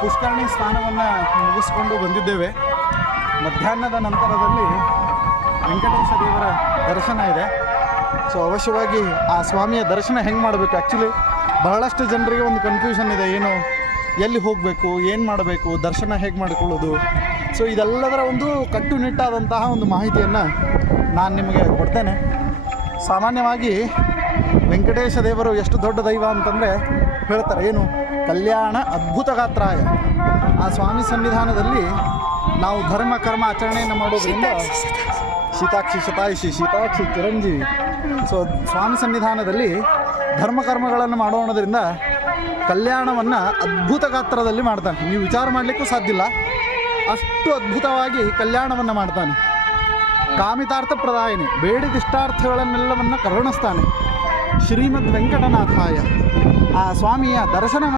ಪುಷ್ಕರಣಿ ಸ್ನಾನವನ್ನು ಮುಗಿಸ್ಕೊಂಡು ಬಂದಿದ್ದೇವೆ. ಮಧ್ಯಾಹ್ನದ ನಂತರದಲ್ಲಿ ವೆಂಕಟೇಶ ದೇವರ ದರ್ಶನ ಇದೆ. ಸೊ ಅವಶ್ಯವಾಗಿ ಆ ಸ್ವಾಮಿಯ ದರ್ಶನ ಹೆಂಗೆ ಮಾಡಬೇಕು, ಆ್ಯಕ್ಚುಲಿ ಬಹಳಷ್ಟು ಜನರಿಗೆ ಒಂದು ಕನ್ಫ್ಯೂಷನ್ ಇದೆ, ಏನು ಎಲ್ಲಿ ಹೋಗಬೇಕು, ಏನು ಮಾಡಬೇಕು, ದರ್ಶನ ಹೇಗೆ ಮಾಡಿಕೊಳ್ಳೋದು. ಸೊ ಇದೆಲ್ಲದರ ಒಂದು ಕಟ್ಟುನಿಟ್ಟಾದಂತಹ ಒಂದು ಮಾಹಿತಿಯನ್ನು ನಾನು ನಿಮಗೆ ಕೊಡ್ತೇನೆ. ಸಾಮಾನ್ಯವಾಗಿ ವೆಂಕಟೇಶ ದೇವರು ಎಷ್ಟು ದೊಡ್ಡ ದೈವ ಅಂತಂದರೆ ಹೇಳ್ತಾರೆ, ಏನು ಕಲ್ಯಾಣ ಅದ್ಭುತ ಗಾತ್ರಾಯ. ಆ ಸ್ವಾಮಿ ಸನ್ನಿಧಾನದಲ್ಲಿ ನಾವು ಧರ್ಮ ಕರ್ಮ ಆಚರಣೆಯನ್ನು ಮಾಡೋದ್ರಿಂದ ಶೀತಾಕ್ಷಿ ಶತಾಯುಷಿ ಶೀತಾಕ್ಷಿ ಚಿರಂಜೀವಿ. ಸೊ ಸ್ವಾಮಿ ಸನ್ನಿಧಾನದಲ್ಲಿ ಧರ್ಮಕರ್ಮಗಳನ್ನು ಮಾಡೋಣದ್ರಿಂದ ಕಲ್ಯಾಣವನ್ನು ಅದ್ಭುತ ಗಾತ್ರದಲ್ಲಿ ಮಾಡ್ತಾನೆ. ನೀವು ವಿಚಾರ ಮಾಡಲಿಕ್ಕೂ ಸಾಧ್ಯ ಇಲ್ಲ, ಅಷ್ಟು ಅದ್ಭುತವಾಗಿ ಕಲ್ಯಾಣವನ್ನು ಮಾಡ್ತಾನೆ. ಕಾಮಿತಾರ್ಥ ಪ್ರದಾಯನಿ, ಬೇಡಿದಿಷ್ಟಾರ್ಥಗಳನ್ನೆಲ್ಲವನ್ನು ಕರುಣಿಸ್ತಾನೆ. ಶ್ರೀಮದ್ ವೆಂಕಟನಾಥಾಯ. ಆ ಸ್ವಾಮಿಯ ದರ್ಶನ